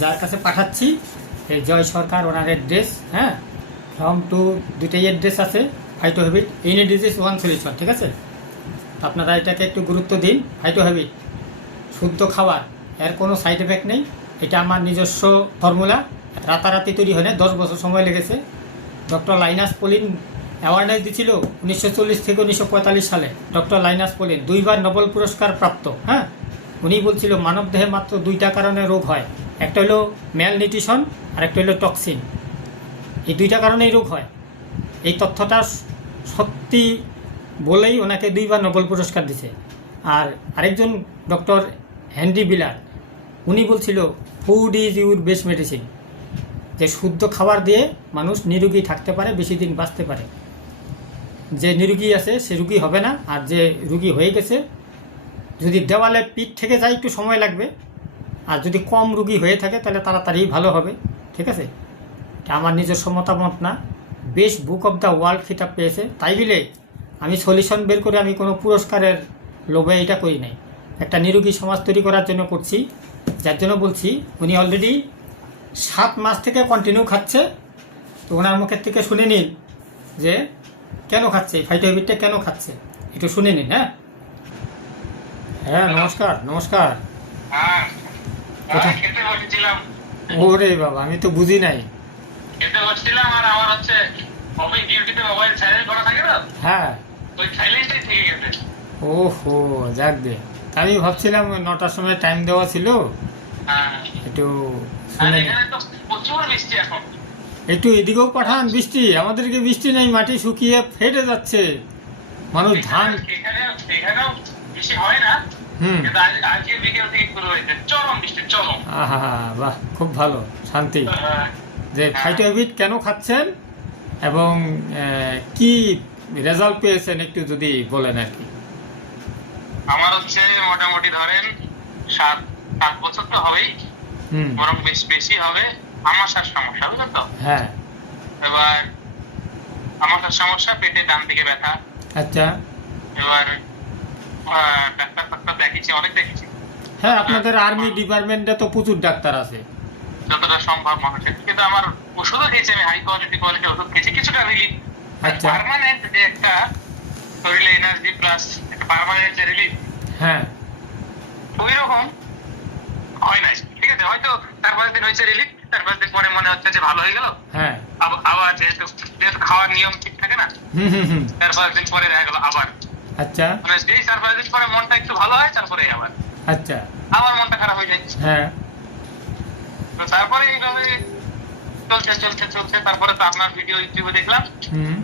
যার কাছে পাঠাচ্ছি, এই জয় সরকার ওনার অ্যাড্রেস হ্যাঁ? ফর্ম টু দুটাই অ্যাড্রেস আছে phyto habit any disease one solution ঠিক আছে? আপনারা এটাকে একটু গুরুত্ব দিন ফাইটো হ্যাবিট শুদ্ধ খাবার, এর কোনো সাইড এফেক্ট নেই, এটা আমার নিজস্ব ফর্মুলা রাতারাতি তৈরি হয় না দশ বছর সময় লেগেছে। ডক্টর লাইনাস পোলিন অ্যাওয়ারনেস দিছিল উনিশশো চল্লিশ থেকে উনিশশো পঁয়তাল্লিশ সালে ডক্টর লাইনাস পলিন, দুইবার নোবেল পুরস্কার প্রাপ্ত হ্যাঁ? উনি বলছিল, মানব দেহে মাত্র দুইটা কারণে রোগ হয় একটা হলো ম্যাল নিউট্রিশন আর একটা হলো টক্সিন এই দুইটা কারণেই রোগ হয়। এই তথ্যটা সত্যি বলেই ওনাকে দুইবার নোবেল পুরস্কার দিছে। আর আরেকজন ডক্টর হেনরি বিলার, উনি বলছিল food is your best medicine যে শুদ্ধ খাবার দিয়ে মানুষ নিরোগী থাকতে পারে, বেশি দিন বাঁচতে পারে। যে নিরোগী আছে, সে রুগী হবে না। আর যে রুগী হয়ে গেছে, যদি দেওয়ালে পিঠ থেকে যায়, একটু সময় লাগবে। আর যদি কম রুগী হয়ে থাকে, তাহলে তাড়াতাড়ি ভালো হবে। ঠিক আছে? এটা আমার নিজস্ব মতামত না। Best book of the world খিতাব পেয়েছে। তাই বলে আমি সলিউশন বের করে আমি কোনো পুরস্কারের লোভে এটা করি নাই। একটা নিরোগী সমাজ তৈরি করার জন্য করছি। যার জন্য বলছি, উনি অলরেডি সাত মাস থেকে কন্টিনিউ খাচ্ছে। তো ওনার মুখের থেকে শুনে নিন যে কেন খাচ্ছে ফাইটো হ্যাবিটটা কেন খাচ্ছে? একটু শুনে নিন হ্যাঁ? হ্যাঁ নমস্কার নমস্কার। হ্যাঁ কোথায়? ওরে বাবা আমি তো বুঝি নাই। খেতে বসছিলাম আর আমার হচ্ছে অফিস ডিউটিতে মোবাইল সাইলেন্ট করা থাকে তো হ্যাঁ। ওই সাইলেন্টই থেকে গেছে। ওহো যাক দে আমি ভাবছিলাম নটার সময় টাইম দেওয়া ছিল। হ্যাঁ। একটু শুনে একটু এদিকেও পাঠান বৃষ্টি। আমাদেরকে বৃষ্টি নেই মাটি শুকিয়ে ফেটে যাচ্ছে। মানুষ ধান এখানে এখানেও হয় না। কিন্তু আজকে বিকেল থেকে শুরু হয়েছে। চরম বৃষ্টি চরম। বাহ খুব ভালো শান্তি। হ্যাঁ, যে ফাইটোভিট কেন খাচ্ছেন? এবং কি রেজাল্ট পেয়েছেন একটু যদি বলেন আর কি? আমার হচ্ছে মোটামুটি ধরেন সাত সাত বছর তো হবেই। হুম। বরং বেশ বেশি হবে। আমার শ্বাস সমস্যা বুঝলেন তো? হ্যাঁ। এবার আমার সমস্যা পেটে ডান দিকে ব্যথা। আচ্ছা। এবার আহ, ডাক্তার ফাক্তার অনেক দেখেছি। হ্যাঁ আপনাদের আর্মি ডিপার্টমেন্টে তো প্রচুর ডাক্তার আছে। যতটা সম্ভব মানুষের কিন্তু আমার ওষুধও খেয়েছি আমি হাই কোয়ালিটি কোয়ালিটি ওষুধ খেয়েছি কিছুটা রিলিফ আচ্ছা। পার্মানেন্ট যে একটা শরীরে এনার্জি প্লাস একটা পার্মানেন্ট যে রিলিফ হ্যাঁ। ওই রকম হয় নাই। ঠিক আছে হয়তো চার পাঁচ দিন হয়েছে রিলিফ চার পাঁচ দিন পরে মনে হচ্ছে যে ভালো হয়ে গেল। হ্যাঁ। আবার যেহেতু যেহেতু খাওয়ার নিয়ম ঠিক থাকে না হুম হুম হুম। চার পাঁচ দিন পরে দেখা গেলো আবার। আচ্ছা। মানে যেই পাঁচ পরে মনটা একটু ভালো হয় তারপরে আবার। আচ্ছা। আবার মনটা খারাপ হয়ে যায় হ্যাঁ। তো তারপরে এইভাবে চলছে চলছে চলছে। তারপরে তো আপনার ভিডিও ইউটিউবে দেখলাম। হুম।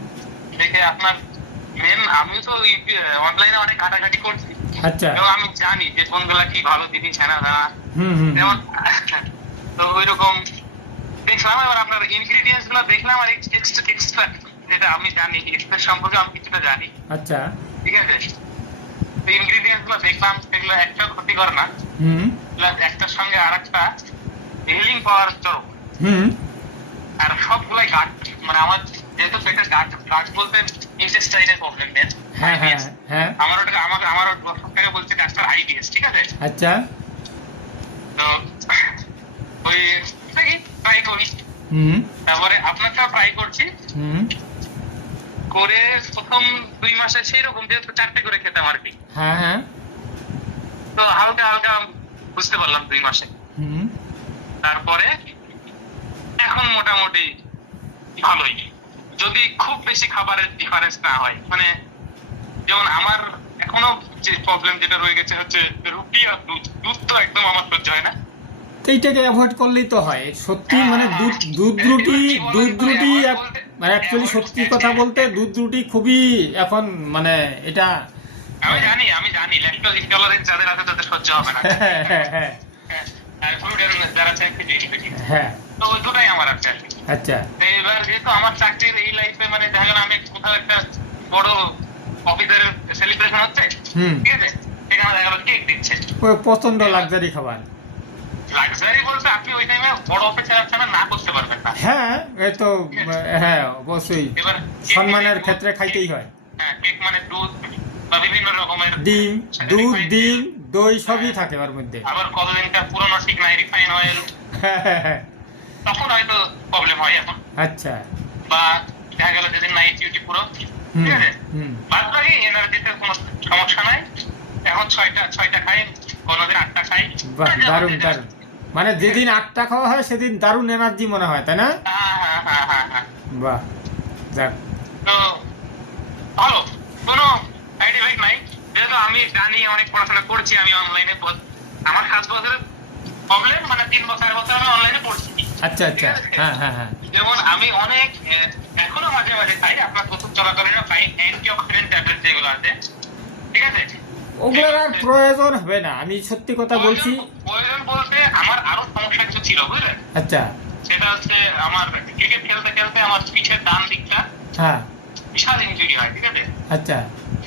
দেখে আপনার মেন আমি তো অনলাইনে অনেক ঘাটাঘাটি করছি। আচ্ছা। এবং আমি জানি যে কোনগুলা কি ভালো দিদি ছানা দানা। হুম হুম যেমন তো ওই রকম দেখলাম এবার আপনার ইনগ্রিডিয়েন্টসগুলো দেখলাম আর এক্সট্রা যেটা আমি জানি এক্সট্রা সম্পর্কে আমি কিছুটা জানি। আচ্ছা। ঠিক আছে? তো ইনগ্রিডিয়েন্টসগুলো দেখলাম সেগুলো একটাও ক্ষতিকর না। হুম। প্লাস একটার সঙ্গে আর একটা হিলিং পাওয়ার আর সবগুলাই গাট মানে আমার যেহেতু পেটের গাট গাট বলতে ইন্টেস্টাইনের প্রবলেম হ্যাঁ হ্যাঁ হ্যাঁ। আমার ওটাকে আমাকে আমার থেকে বলছে ডাক্তার আইবিএস ঠিক আছে? আচ্ছা। তো ওই ট্রাই করি। হুম। তারপরে আপনারটা ট্রাই করছি। হুম। করে প্রথম দুই মাসে সেই রকম যেহেতু চারটে করে খেতাম আর কি। হ্যাঁ হ্যাঁ। তো হালকা হালকা বুঝতে পারলাম দুই মাসে। তারপরে এখন মোটামুটি ভালোই। যদি খুব বেশি খাবারের ডিফারেন্স না হয় মানে যেমন আমার এখনও যে প্রবলেম যেটা রয়ে গেছে হচ্ছে রুটি আর দুধ। দুধ তো একদম আমার সহ্য হয় না। এইটাকে অ্যাভয়েড করলেই তো হয়। সত্যি মানে দুধ দুধ রুটি দুধ রুটি অ্যাকচুয়ালি সত্যি কথা বলতে দুধ রুটি খুবই এখন মানে এটা আমি জানি আমি জানি। ল্যাকটোজ ইনটলারেন্স যাদের আছে তাদের সহ্য হবে না। হ্যাঁ হ্যাঁ। হ্যাঁ আর যারা চায় খেতে তো ওই দুটাই আমার আছে। আচ্ছা। তো এবার যেহেতু আমার চাকরির এই লাইফে মানে দেখা গেল আমি কোথাও একটা বড় অফিসের সেলিব্রেশন হচ্ছে। ঠিক আছে? সেখানে দেখা গেল কেক দিচ্ছে। প্রচণ্ড লাক্সারি খাবার। লাক্সারি আপনি ওই টাইমে বড় অফিসার ছাড়া না করতে পারবেন না। হ্যাঁ এই তো হ্যাঁ অবশ্যই। সম্মানের ক্ষেত্রে খাইতেই হয়। হ্যাঁ কেক মানে দুধ বা বিভিন্ন রকমের ডিম দুধ ডিম দই সবই থাকে ওর মধ্যে। আবার কতদিনকার পুরোনো ঠিক নাই রিফাইন অয়েল তখন হয়তো প্রবলেম হয় এখন। আচ্ছা। বা দেখা গেল যেদিন নাইট ডিউটি পুরো। ঠিক আছে? বাদ বাকি এনার্জিতে কোনো সমস্যা নাই। এখন ছয়টা ছয়টা খাই কোনোদিন আটটা খাই। দারুণ দারুণ। মানে যেদিন আটটা খাওয়া হয় সেদিন দারুণ এনার্জি মনে হয় তাই না? বাহ যাক। ভালো কোনো সাইড নাই যেহেতু আমি জানি অনেক পড়াশোনা করছি আমি অনলাইনে আমার সাত বছরের প্রবলেম মানে তিন বছর বছর আমি অনলাইনে পড়ছি। আচ্ছা আচ্ছা হ্যাঁ হ্যাঁ হ্যাঁ। যেমন আমি অনেক এখনও মাঝে মাঝে খাই আপনার প্রস্তুত চলাকালীন খাই অ্যান্টি অক্সিডেন্ট ট্যাবলেট যেগুলো আছে। ঠিক আছে? ওগুলোর আর প্রয়োজন হবে না আমি সত্যি কথা বলছি। প্রয়োজন আমার আরও সমস্যা কিছু ছিল বুঝলেন আচ্ছা। সেটা হচ্ছে আমার ক্রিকেট খেলতে খেলতে আমার পিছের ডান দিকটা হ্যাঁ। বিশাল ইঞ্জুরি হয় ঠিক আছে? আচ্ছা।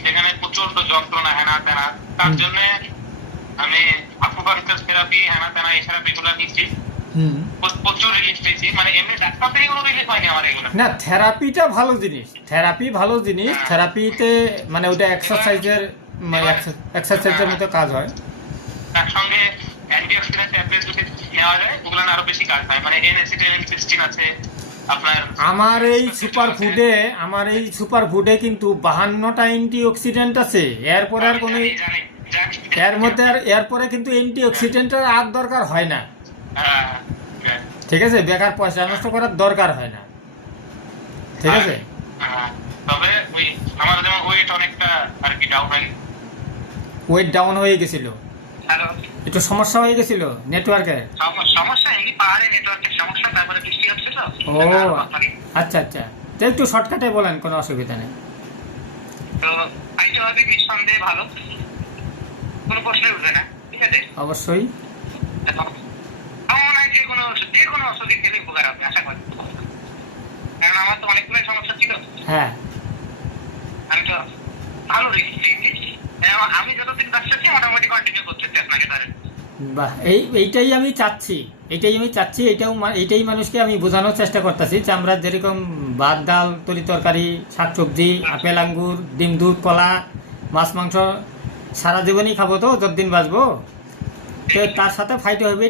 সেখানে প্রচণ্ড যন্ত্রণা হেনা তেনা তার জন্য আমি আকুপাঙ্কচার থেরাপি হেনা তেনা এই নিচ্ছি মানে না থেরাপিটা ভালো জিনিস। থেরাপি ভালো জিনিস। হ্যাঁ। থেরাপিতে মানে ওটা এক্সারসাইজের এক্সারসাইজের মতো কাজ হয়। অ্যান্টিঅক্সিডেন্ট ট্যাবলেট যদি নেওয়া যায় ওগুলো আরও বেশি কাজ হয়। মানে সিস্টিন আছে আমার এই সুপার ফুডে আমার এই সুপার ফুডে কিন্তু বাহান্নটা অ্যান্টি অক্সিডেন্ট আছে। এরপরে আর কোনো। এর মধ্যে আর এরপরে কিন্তু অ্যান্টি অক্সিডেন্টের আর দরকার হয় না। হ্যাঁ, হ্যাঁ, ঠিক আছে? বেকার পয়সা নষ্ট করার দরকার হয় না। ঠিক আছে? হ্যাঁ। তবে ওই আমার যেমন ওয়েট অনেকটা আর কি ডাউন ওয়েট ডাউন হয়ে গেছিল। হ্যালো একটু সমস্যা হয়ে গেছিল নেটওয়ার্কের সম- সমস্যা এমনি পাহাড়ে নেটওয়ার্কের সমস্যা তারপরে বৃষ্টি হচ্ছে তো। ও আচ্ছা আচ্ছা। তো একটু শর্টকাটে বলেন কোনো অসুবিধা নেই। তো আইটি হবে নিঃসন্দেহে ভালো। কোনো প্রশ্নই উঠবে না ঠিক আছে? অবশ্যই। আমার মনে হয় যে কোনো যে কোনো ওষুধই খেলে উপকার হবে আশা করি। কারণ আমার তো অনেকগুলো সমস্যা ছিল। হ্যাঁ। আমি তো ভালো রেখেছি এবং আমি যতদিন ব্যবসা আছি মোটামুটি কন্টিনিউ করতেছি আপনাকে ধরে বাহ এই এইটাই আমি চাচ্ছি। এটাই আমি চাচ্ছি এটাও এইটাই মানুষকে আমি বোঝানোর চেষ্টা করতেছি যে আমরা যেরকম ভাত ডাল তরি তরকারি শাকসবজি আপেল আঙ্গুর ডিম দুধ কলা মাছ মাংস সারা জীবনই খাব তো যতদিন বাঁচবো। তো তার সাথে ফাইটো হবে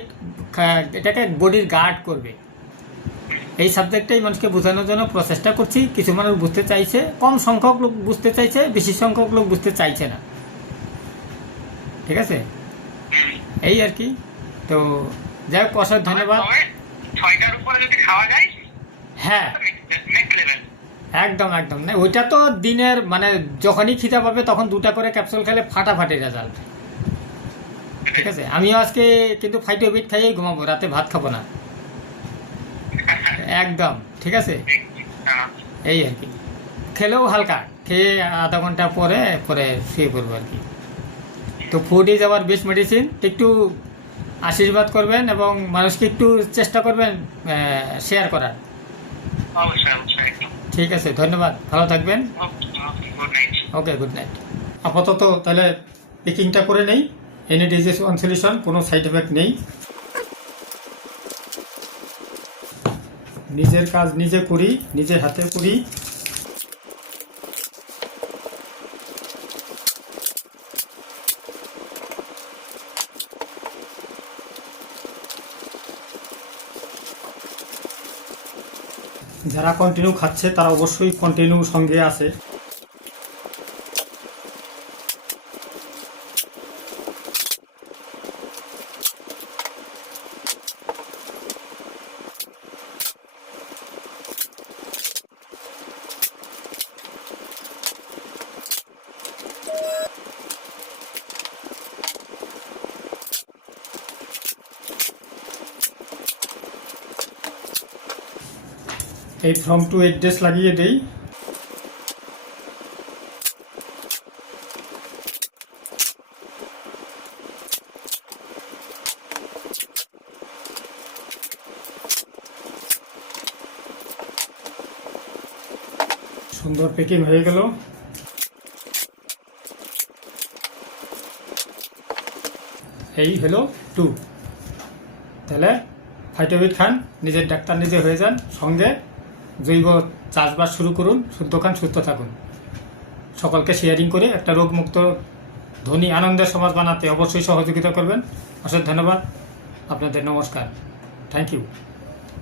এটাকে বডির গার্ড করবে। এই সাবজেক্টটাই মানুষকে বোঝানোর জন্য প্রচেষ্টা করছি। কিছু মানুষ বুঝতে চাইছে কম সংখ্যক লোক বুঝতে চাইছে বেশি সংখ্যক লোক বুঝতে চাইছে না। ঠিক আছে? এই আর কি। তো যাই হোক অসংখ্য ধন্যবাদ। ছয়টার উপরে যদি খাওয়া যায় হ্যাঁ। একদম একদম। না ওইটা তো দিনের মানে যখনই খিদা পাবে তখন দুটা করে ক্যাপসুল খেলে ফাটাফাটি রেজাল্ট ঠিক আছে? আমিও আজকে কিন্তু ফাইটো বিট খাইয়েই ঘুমাবো রাতে ভাত খাব না। একদম ঠিক আছে? এই আর কি। খেলেও হালকা খেয়ে আধা ঘণ্টা পরে পরে শুয়ে পড়ব আর কি। তো food is our best medicine একটু আশীর্বাদ করবেন এবং মানুষকে একটু চেষ্টা করবেন শেয়ার করার। ঠিক আছে ধন্যবাদ। ভালো থাকবেন। ওকে গুড নাইট আপাতত তাহলে পেকিংটা করে নেই। এনি ডিজিজ ওয়ান সলিউশন কোনো সাইড এফেক্ট নেই। নিজের কাজ নিজে করি নিজের হাতে করি। যারা কন্টিনিউ খাচ্ছে তারা অবশ্যই কন্টিনিউ সঙ্গে আছে। এই ফর্ম টু এড্রেস লাগিয়ে দেই। সুন্দর প্যাকিং হয়ে গেল। এই হলো টু তাহলে ফাইটোবিট খান, নিজের ডাক্তার নিজে হয়ে যান, সঙ্গে জৈব চাষবাস শুরু করুন খান, সুস্থ থাকুন। সকলকে শেয়ারিং করে একটা রোগমুক্ত, ধনী, আনন্দের সমাজ বানাতে অবশ্যই সহযোগিতা করবেন। অসংখ্য ধন্যবাদ। আপনাদের নমস্কার। Thank you